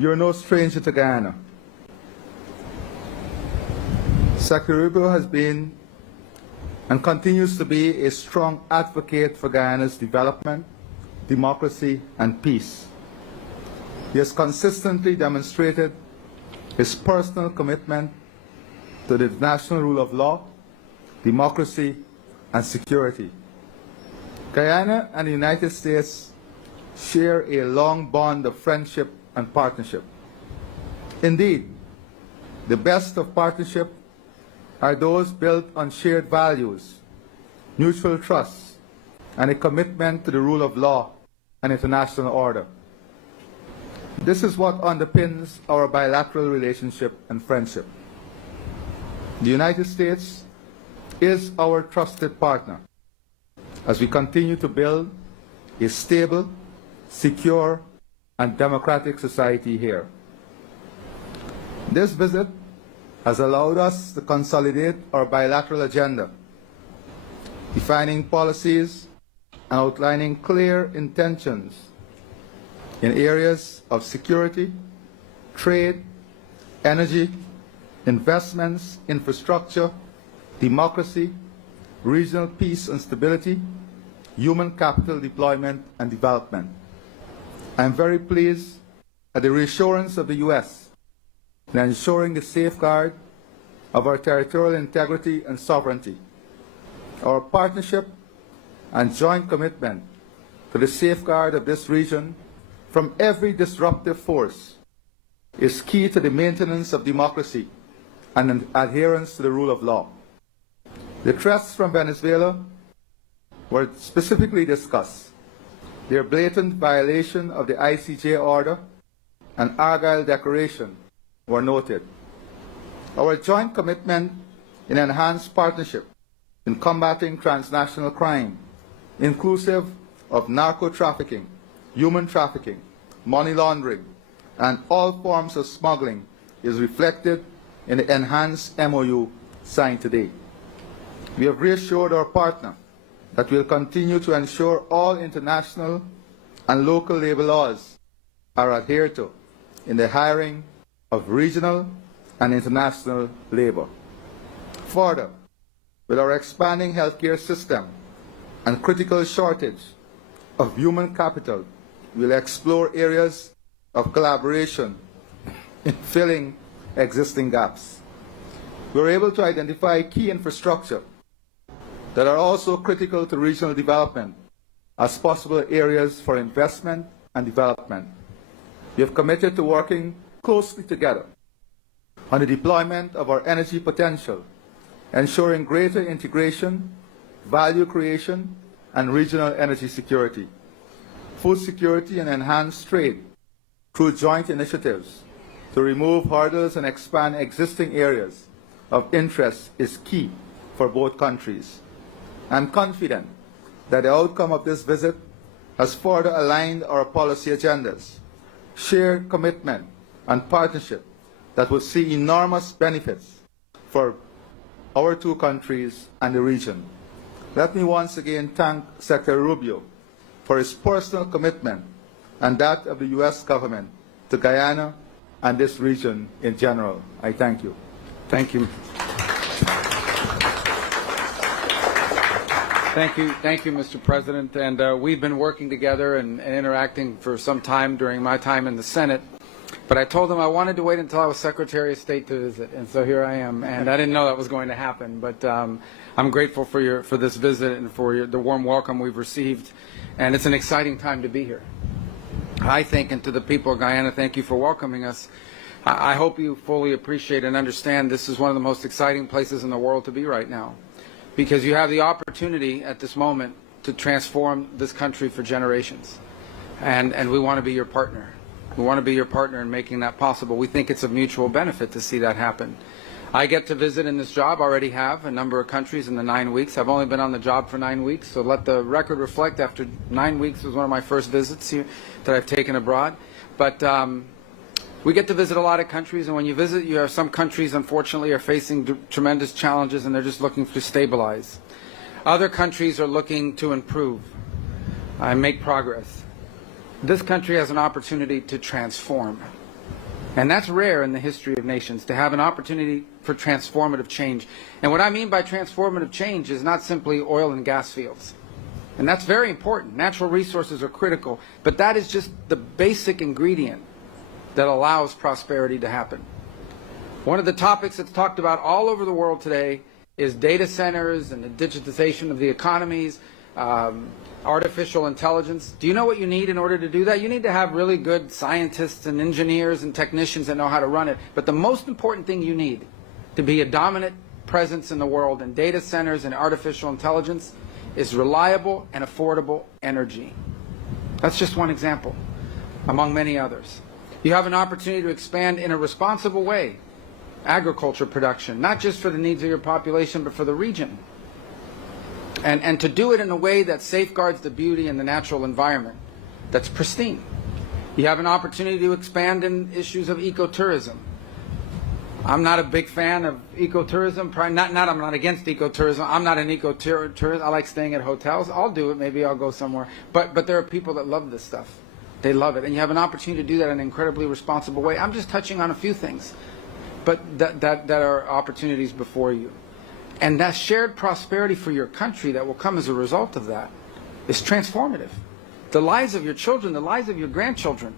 You're no stranger to Guyana. Secretary Rubio has been and continues to be a strong advocate for Guyana's development, democracy, and peace. He has consistently demonstrated his personal commitment to the international rule of law, democracy, and security. Guyana and the United States share a long bond of friendship and partnership. Indeed, the best of partnership are those built on shared values, mutual trust, and a commitment to the rule of law and international order. This is what underpins our bilateral relationship and friendship. The United States is our trusted partner as we continue to build a stable, secure, and democratic society here. This visit has allowed us to consolidate our bilateral agenda, defining policies and outlining clear intentions in areas of security, trade, energy, investments, infrastructure, democracy, regional peace and stability, human capital deployment and development. I am very pleased at the reassurance of the U.S. in ensuring the safeguard of our territorial integrity and sovereignty. Our partnership and joint commitment to the safeguard of this region from every disruptive force is key to the maintenance of democracy and adherence to the rule of law. The threats from Venezuela were specifically discussed. Their blatant violation of the ICJ order and Argyle Declaration were noted. Our joint commitment in enhanced partnership in combating transnational crime, inclusive of narco-trafficking, human trafficking, money laundering, and all forms of smuggling is reflected in the enhanced MOU signed today. We have reassured our partner that we will continue to ensure all international and local labor laws are adhered to in the hiring of regional and international labor. Further, with our expanding healthcare system and critical shortage of human capital, we will explore areas of collaboration in filling existing gaps. We were able to identify key infrastructure that are also critical to regional development as possible areas for investment and development. We have committed to working closely together on the deployment of our energy potential, ensuring greater integration, value creation, and regional energy security, food security, and enhanced trade through joint initiatives to remove hurdles and expand existing areas of interest is key for both countries. I am confident that the outcome of this visit has further aligned our policy agendas, shared commitment and partnership that will see enormous benefits for our two countries and the region. Let me once again thank Secretary Rubio for his personal commitment and that of the U.S. government to Guyana and this region in general. I thank you. Thank you. Thank you, Mr. President. And we've been working together and interacting for some time during my time in the Senate. But I told him I wanted to wait until I was Secretary of State to visit, and so here I am. And I didn't know that was going to happen, but I'm grateful for this visit and for the warm welcome we've received. And it's an exciting time to be here. I think, and to the people of Guyana, thank you for welcoming us. I hope you fully appreciate and understand this is one of the most exciting places in the world to be right now, because you have the opportunity at this moment to transform this country for generations. And we want to be your partner. We want to be your partner in making that possible. We think it's of mutual benefit to see that happen. I get to visit in this job, already have, a number of countries in the 9 weeks. I've only been on the job for 9 weeks, so let the record reflect, after 9 weeks was one of my first visits here that I've taken abroad. But we get to visit a lot of countries, and when you visit, you have some countries, unfortunately, are facing tremendous challenges, and they're just looking to stabilize. Other countries are looking to improve and make progress. This country has an opportunity to transform. And that's rare in the history of nations, to have an opportunity for transformative change. And what I mean by transformative change is not simply oil and gas fields. And that's very important. Natural resources are critical, but that is just the basic ingredient that allows prosperity to happen. One of the topics that's talked about all over the world today is data centers and the digitization of the economies, artificial intelligence. Do you know what you need in order to do that? You need to have really good scientists and engineers and technicians that know how to run it. But the most important thing you need to be a dominant presence in the world in data centers and artificial intelligence is reliable and affordable energy. That's just one example, among many others. You have an opportunity to expand in a responsible way agriculture production, not just for the needs of your population, but for the region. And to do it in a way that safeguards the beauty and the natural environment that's pristine. You have an opportunity to expand in issues of ecotourism. I'm not a big fan of ecotourism. I'm not against ecotourism. I'm not an ecotourist. I like staying at hotels. I'll do it. Maybe I'll go somewhere. But there are people that love this stuff. They love it. And you have an opportunity to do that in an incredibly responsible way. I'm just touching on a few things, but that are opportunities before you. And that shared prosperity for your country that will come as a result of that is transformative. The lives of your children, the lives of your grandchildren,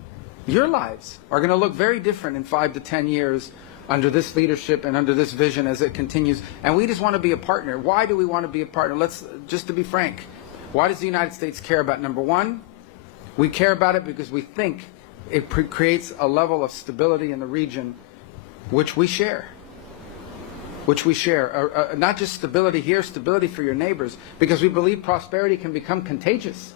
your lives are going to look very different in 5 to 10 years under this leadership and under this vision as it continues. And we just want to be a partner. Why do we want to be a partner? Just to be frank, why does the United States care about? Number one, we care about it because we think it creates a level of stability in the region which we share. Not just stability here, stability for your neighbors, because we believe prosperity can become contagious.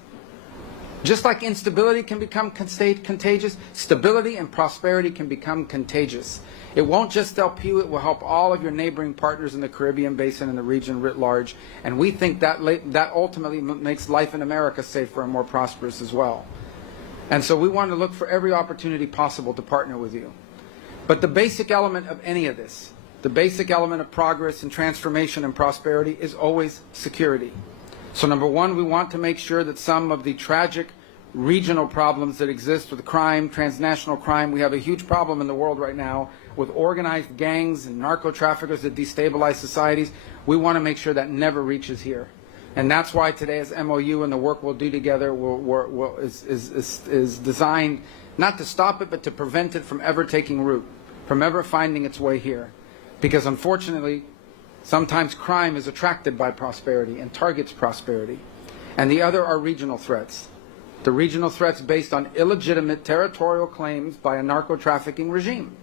Just like instability can become contagious, stability and prosperity can become contagious. It won't just help you, it will help all of your neighboring partners in the Caribbean basin and the region writ large. And we think that ultimately makes life in America safer and more prosperous as well. And so we want to look for every opportunity possible to partner with you. But the basic element of any of this, the basic element of progress and transformation and prosperity is always security. So number one, we want to make sure that some of the tragic regional problems that exist with crime, transnational crime, we have a huge problem in the world right now with organized gangs and narco-traffickers that destabilize societies. We want to make sure that never reaches here. And that's why today's MOU and the work we'll do together is designed not to stop it, but to prevent it from ever taking root, from ever finding its way here. Because unfortunately, sometimes crime is attracted by prosperity and targets prosperity. And the other are regional threats. The regional threats based on illegitimate territorial claims by a narco-trafficking regime.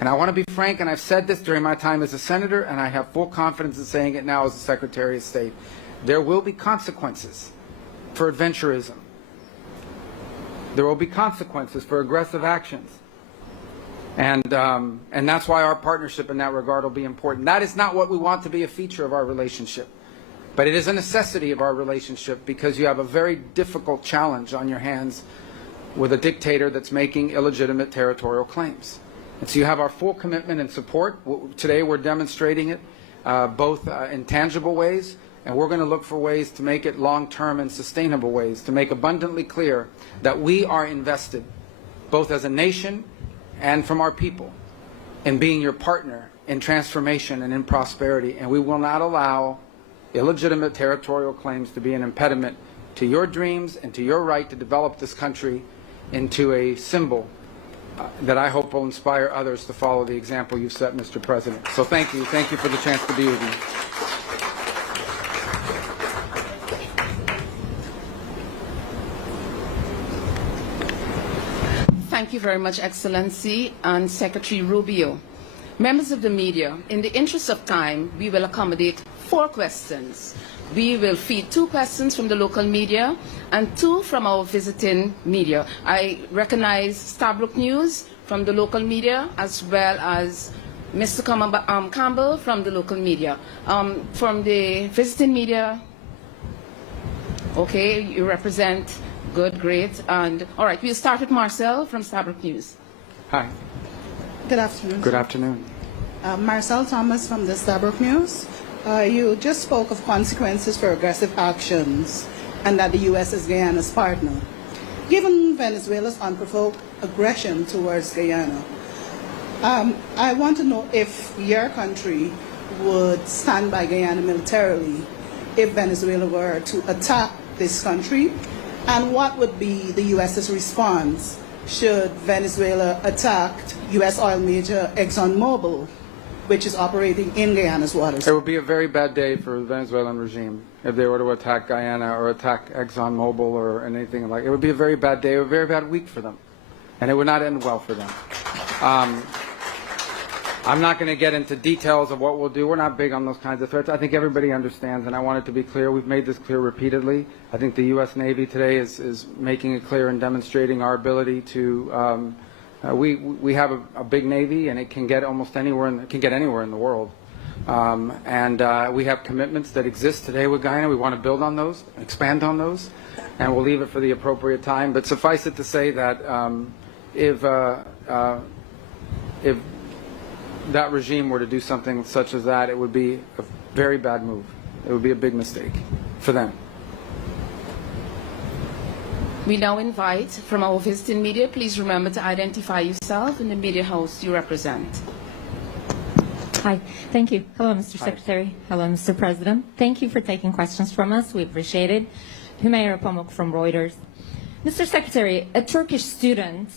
And I want to be frank, and I've said this during my time as a senator, and I have full confidence in saying it now as a Secretary of State. There will be consequences for adventurism. There will be consequences for aggressive actions. And that's why our partnership in that regard will be important. That is not what we want to be a feature of our relationship. But it is a necessity of our relationship because you have a very difficult challenge on your hands with a dictator that's making illegitimate territorial claims. And so you have our full commitment and support. Today we're demonstrating it both in tangible ways, and we're going to look for ways to make it long-term and sustainable ways, to make abundantly clear that we are invested, both as a nation and from our people, in being your partner in transformation and in prosperity. And we will not allow illegitimate territorial claims to be an impediment to your dreams and to your right to develop this country into a symbol that I hope will inspire others to follow the example you've set, Mr. President. So thank you. Thank you for the chance to be with you. Thank you very much, Excellency and Secretary Rubio. Members of the media, in the interest of time, we will accommodate 4 questions. We will feed 2 questions from the local media and 2 from our visiting media. I recognize Stabrook News from the local media as well as Mr. Campbell from the local media. From the visiting media, okay, you represent. Good, great. And all right, we'll start with Marcel from Stabrook News. Hi. Good afternoon. Good afternoon. Marcel Thomas from the Stabrook News. You just spoke of consequences for aggressive actions and that the U.S. is Guyana's partner. Given Venezuela's unprovoked aggression towards Guyana, I want to know if your country would stand by Guyana militarily if Venezuela were to attack this country, and what would be the U.S.'s response should Venezuela attack U.S. oil major ExxonMobil, which is operating in Guyana's waters? It would be a very bad day for the Venezuelan regime if they were to attack Guyana or attack ExxonMobil or anything like it. It would be a very bad day, a very bad week for them, and it would not end well for them. I'm not going to get into details of what we'll do. We're not big on those kinds of threats. I think everybody understands, and I want it to be clear. We've made this clear repeatedly. I think the U.S. Navy today is making it clear and demonstrating our ability to. We have a big Navy, and it can get almost anywhere. It can get anywhere in the world. We have commitments that exist today with Guyana. We want to build on those, expand on those, and we'll leave it for the appropriate time. But suffice it to say that if that regime were to do something such as that, it would be a very bad move. It would be a big mistake for them. We now invite from our visiting media, please remember to identify yourself and the media host you represent. Hi, thank you. Hello, Mr. Hi. Secretary. Hello, Mr. President. Thank you for taking questions from us. We appreciate it. Humayra Pamuk from Reuters. Mr. Secretary, a Turkish student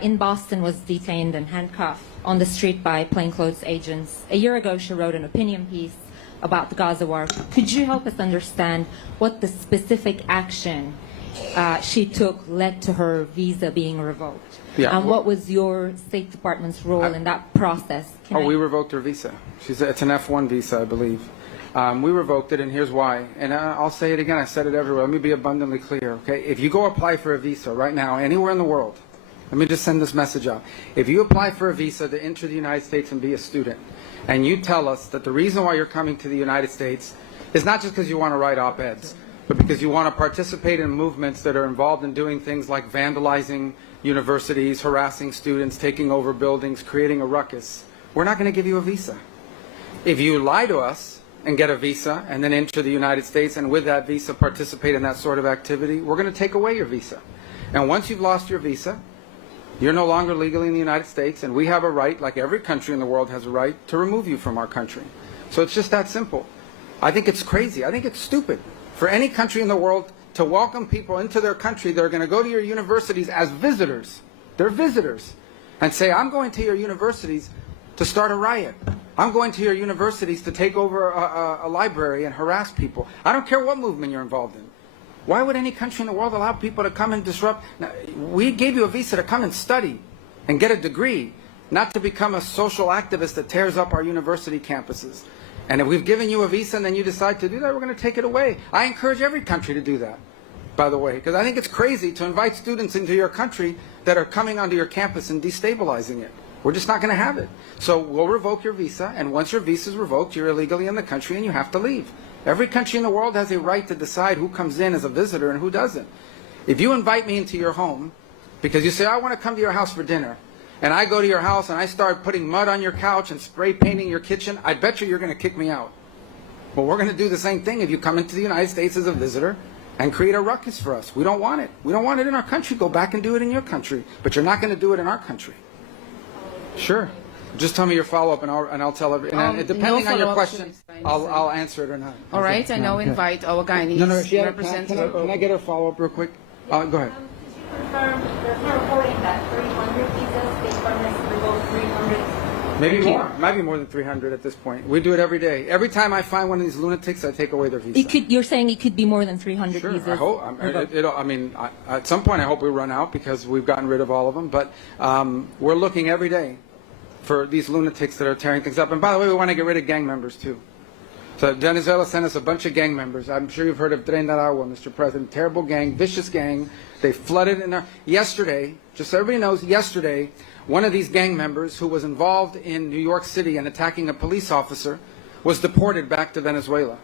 in Boston was detained and handcuffed on the street by plainclothes agents. A year ago, she wrote an opinion piece about the Gaza war. Could you help us understand what the specific action she took led to her visa being revoked? Yeah, And well- what was your State Department's role in that process? We revoked her visa. It's an F1 visa, I believe. We revoked it, and here's why. And I'll say it again. I said it everywhere. Let me be abundantly clear, okay? If you go apply for a visa right now, anywhere in the world, let me just send this message out. If you apply for a visa to enter the United States and be a student, and you tell us that the reason why you're coming to the United States is not just because you want to write op-eds, but because you want to participate in movements that are involved in doing things like vandalizing universities, harassing students, taking over buildings, creating a ruckus, we're not going to give you a visa. If you lie to us and get a visa and then enter the United States and with that visa participate in that sort of activity, we're going to take away your visa. And once you've lost your visa, you're no longer legally in the United States, and we have a right, like every country in the world has a right, to remove you from our country. So it's just that simple. I think it's crazy. I think it's stupid for any country in the world to welcome people into their country that are going to go to your universities as visitors. They're visitors. And say, I'm going to your universities to start a riot. I'm going to your universities to take over a library and harass people. I don't care what movement you're involved in. Why would any country in the world allow people to come and disrupt? Now, we gave you a visa to come and study and get a degree, not to become a social activist that tears up our university campuses. And if we've given you a visa and then you decide to do that, we're going to take it away. I encourage every country to do that, by the way, because I think it's crazy to invite students into your country that are coming onto your campus and destabilizing it. We're just not going to have it. So we'll revoke your visa, and once your visa is revoked, you're illegally in the country and you have to leave. Every country in the world has a right to decide who comes in as a visitor and who doesn't. If you invite me into your home because you say, I want to come to your house for dinner, and I go to your house and I start putting mud on your couch and spray painting your kitchen, I bet you're going to kick me out. Well, we're going to do the same thing if you come into the United States as a visitor and create a ruckus for us. We don't want it. We don't want it in our country. Go back and do it in your country. But you're not going to do it in our country. Sure. Just tell me your follow-up, and I'll tell everyone. And depending no on your follow-up, question, please. I'll answer it or not. All right, I now invite our Guyanese Can representative. I get her follow-up real quick? Go ahead. Could you confirm there's no reporting that 300 visas, State Department has revoked 300? Maybe more. Might be more than 300 at this point. We do it every day. Every time I find one of these lunatics, I take away their visa. You're saying it could be more than 300 Sure, visas? I hope. At some point, I hope we run out because we've gotten rid of all of them. But we're looking every day for these lunatics that are tearing things up. And by the way, we want to get rid of gang members too. So Venezuela sent us a bunch of gang members. I'm sure you've heard of Tren de Aragua, Mr. President. Terrible gang, vicious gang. They flooded in there. Yesterday, just so everybody knows, yesterday, one of these gang members who was involved in New York City and attacking a police officer was deported back to Venezuela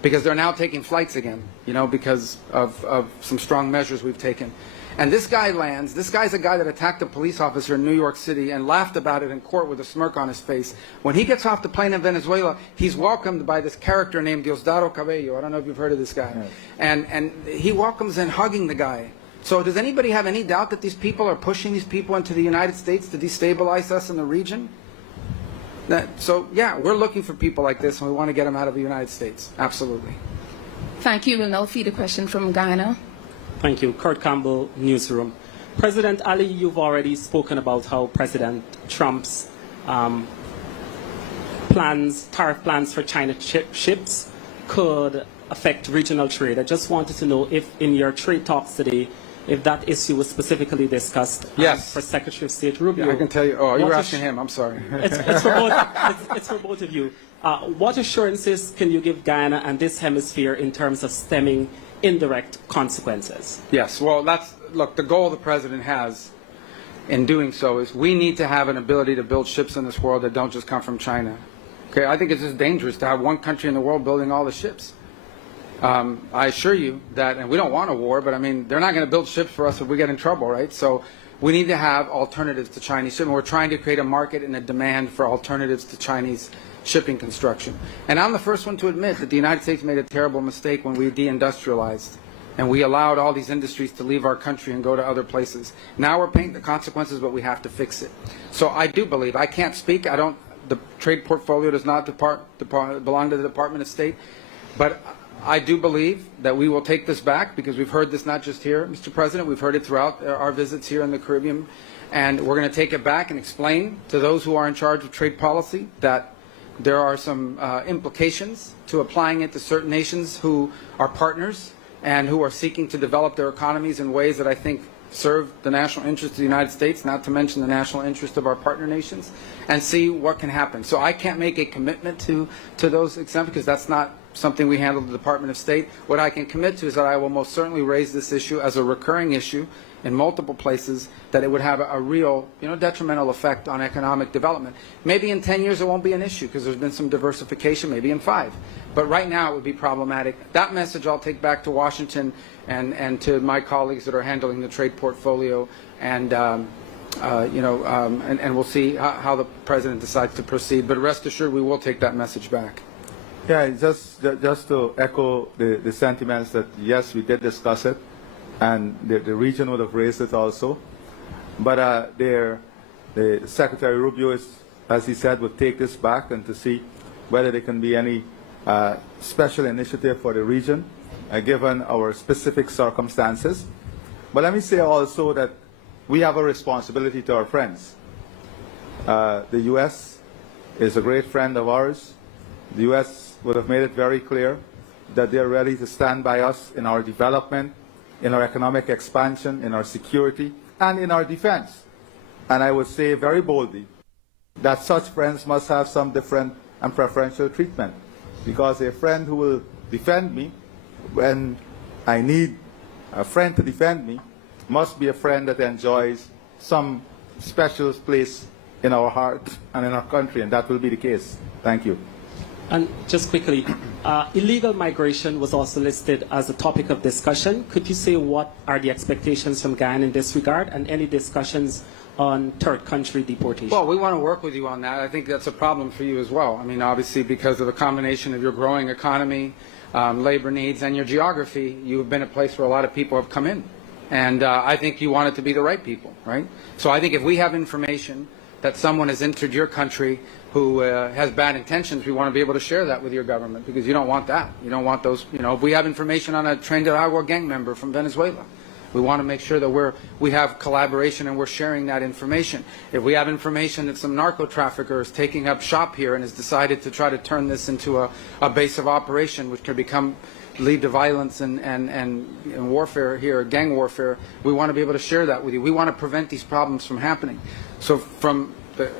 because they're now taking flights again, because of some strong measures we've taken. And this guy lands. This guy's a guy that attacked a police officer in New York City and laughed about it in court with a smirk on his face. When he gets off the plane in Venezuela, he's welcomed by this character named Diosdado Cabello. I don't know if you've heard of this guy. Right. And he welcomes in hugging the guy, So does anybody have any doubt that these people are pushing these people into the United States to destabilize us in the region? So, yeah, we're looking for people like this, and we want to get them out of the United States. Absolutely. Thank you. We'll now feed a question from Guyana. Thank you. Kurt Campbell, Newsroom. President Ali, you've already spoken about how President Trump's tariff plans for China ships could affect regional trade. I just wanted to know if in your trade talks today, if that issue was specifically discussed Yes. for Secretary of State Rubio. I can tell you. Oh, you were What asking him. I'm sorry. It's for both of you. What assurances can you give Guyana and this hemisphere in terms of stemming indirect consequences? Yes. Well, look, the goal the president has in doing so is we need to have an ability to build ships in this world that don't just come from China. Okay, I think it's just dangerous to have one country in the world building all the ships. I assure you that, and we don't want a war, but I mean, they're not going to build ships for us if we get in trouble, right? So we need to have alternatives to Chinese shipping. We're trying to create a market and a demand for alternatives to Chinese shipping construction. And I'm the first one to admit that the United States made a terrible mistake when we deindustrialized and we allowed all these industries to leave our country and go to other places. Now we're paying the consequences, but we have to fix it. So I do believe, I can't speak, the trade portfolio does not belong to the Department of State, but I do believe that we will take this back because we've heard this not just here, Mr. President, we've heard it throughout our visits here in the Caribbean, and we're going to take it back and explain to those who are in charge of trade policy that there are some implications to applying it to certain nations who are partners and who are seeking to develop their economies in ways that I think serve the national interest of the United States, not to mention the national interest of our partner nations, and see what can happen. So I can't make a commitment to those exemptions because that's not something we handle at the Department of State. What I can commit to is that I will most certainly raise this issue as a recurring issue in multiple places, that it would have a real, detrimental effect on economic development. Maybe in 10 years it won't be an issue because there's been some diversification, maybe in 5. But right now it would be problematic. That message I'll take back to Washington and to my colleagues that are handling the trade portfolio, and and we'll see how the President decides to proceed. But rest assured, we will take that message back. Yeah, just to echo the sentiments that, yes, we did discuss it, and the region would have raised it also. But the Secretary Rubio, as he said, would take this back and to see whether there can be any special initiative for the region, given our specific circumstances. But let me say also that we have a responsibility to our friends. The U.S. is a great friend of ours. The U.S. would have made it very clear that they are ready to stand by us in our development, in our economic expansion, in our security, and in our defense. And I would say very boldly that such friends must have some different and preferential treatment, because a friend who will defend me when I need a friend to defend me must be a friend that enjoys some special place in our heart and in our country, and that will be the case. Thank you. And just quickly, illegal migration was also listed as a topic of discussion. Could you say what are the expectations from Guyana in this regard, and any discussions on third country deportation? Well, we want to work with you on that. I think that's a problem for you as well. I mean, obviously, because of the combination of your growing economy, labor needs, and your geography, you've been a place where a lot of people have come in. And I think you want it to be the right people, right? So I think if we have information that someone has entered your country who has bad intentions, we want to be able to share that with your government, because you don't want that. You don't want those, if we have information on a Trinidad gang member from Venezuela, we want to make sure that we have collaboration and we're sharing that information. If we have information that some narco trafficker is taking up shop here and has decided to try to turn this into a base of operation, which could lead to violence and warfare here, gang warfare, we want to be able to share that with you. We want to prevent these problems from happening. So from the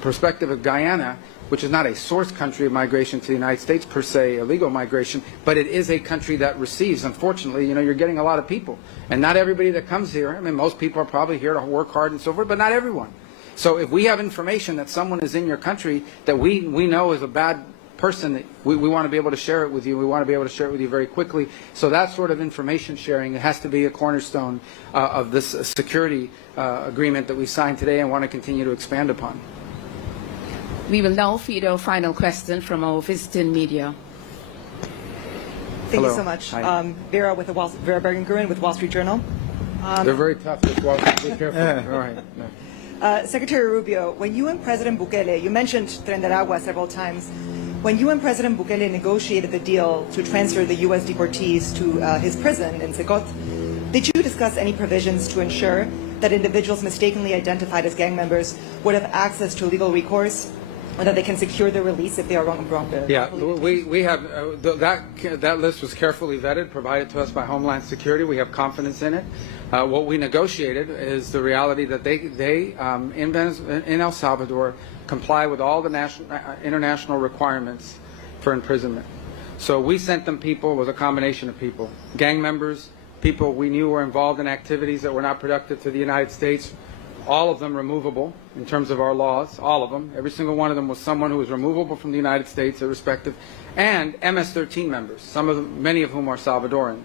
perspective of Guyana, which is not a source country of migration to the United States per se, illegal migration, but it is a country that receives. Unfortunately, you're getting a lot of people. And not everybody that comes here, I mean, most people are probably here to work hard and so forth, but not everyone. So if we have information that someone is in your country that we know is a bad person, we want to be able to share it with you. We want to be able to share it with you very quickly. So that sort of information sharing, it has to be a cornerstone of this security agreement that we signed today and want to continue to expand upon. We will now feed our final question from our visiting media. Thank Hello. you so much. Hi. Vera Bergen-Gruen with Wall Street Journal. They're very tough. Just walk. Be careful. All right. No. Secretary Rubio, when you and President Bukele, you mentioned Trinidad several times, when you and President Bukele negotiated the deal to transfer the U.S. deportees to his prison in Secot, did you discuss any provisions to ensure that individuals mistakenly identified as gang members would have access to legal recourse, or that they can secure their release if they are wronged? Yeah, we have that list was carefully vetted, provided to us by Homeland Security. We have confidence in it. What we negotiated is the reality that they in El Salvador comply with all the international requirements for imprisonment. So we sent them people. It was a combination of people, gang members, people we knew were involved in activities that were not productive to the United States. All of them removable in terms of our laws, all of them. Every single one of them was someone who was removable from the United States, irrespective, and MS-13 members, many of whom are Salvadoran,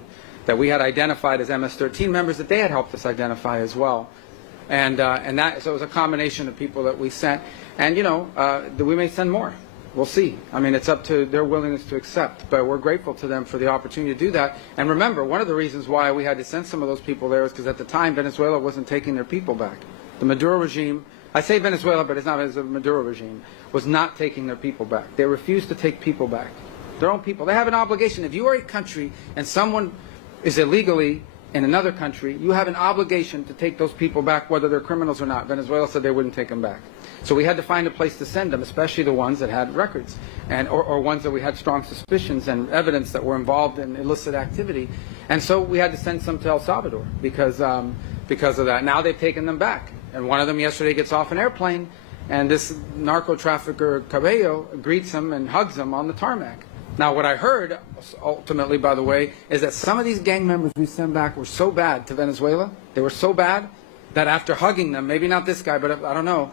that we had identified as MS-13 members that they had helped us identify as well. So it was a combination of people that we sent. And, we may send more. We'll see. I mean, it's up to their willingness to accept, but we're grateful to them for the opportunity to do that. And remember, one of the reasons why we had to send some of those people there is because at the time, Venezuela wasn't taking their people back. The Maduro regime, I say Venezuela, but it's not the Maduro regime, was not taking their people back. They refused to take people back. Their own people. They have an obligation. If you are a country and someone is illegally in another country, you have an obligation to take those people back, whether they're criminals or not. Venezuela said they wouldn't take them back. So we had to find a place to send them, especially the ones that had records, or ones that we had strong suspicions and evidence that were involved in illicit activity. And so we had to send some to El Salvador because of that. Now they've taken them back. And one of them yesterday gets off an airplane, and this narco trafficker Cabello greets him and hugs him on the tarmac. Now, what I heard, ultimately, by the way, is that some of these gang members we sent back were so bad to Venezuela, they were so bad, that after hugging them, maybe not this guy, but I don't know,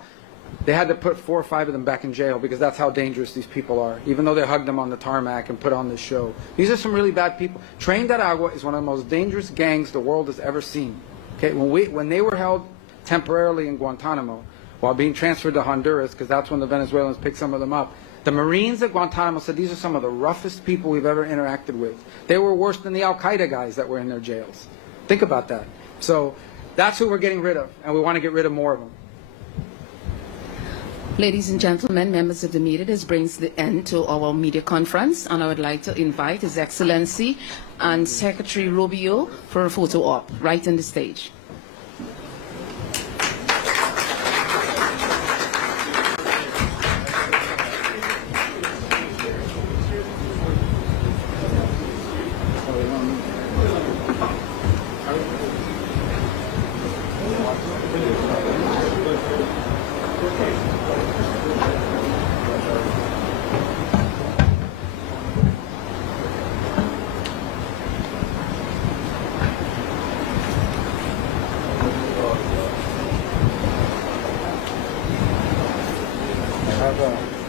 they had to put 4 or 5 of them back in jail because that's how dangerous these people are, even though they hugged them on the tarmac and put on this show. These are some really bad people. Tren de Aragua is one of the most dangerous gangs the world has ever seen. Okay, when they were held temporarily in Guantanamo while being transferred to Honduras, because that's when the Venezuelans picked some of them up, the Marines at Guantanamo said these are some of the roughest people we've ever interacted with. They were worse than the Al-Qaeda guys that were in their jails. Think about that. So that's who we're getting rid of, and we want to get rid of more of them. Ladies and gentlemen, members of the media, this brings the end to our media conference, and I would like to invite His Excellency and Secretary Rubio for a photo op right on the stage. Have a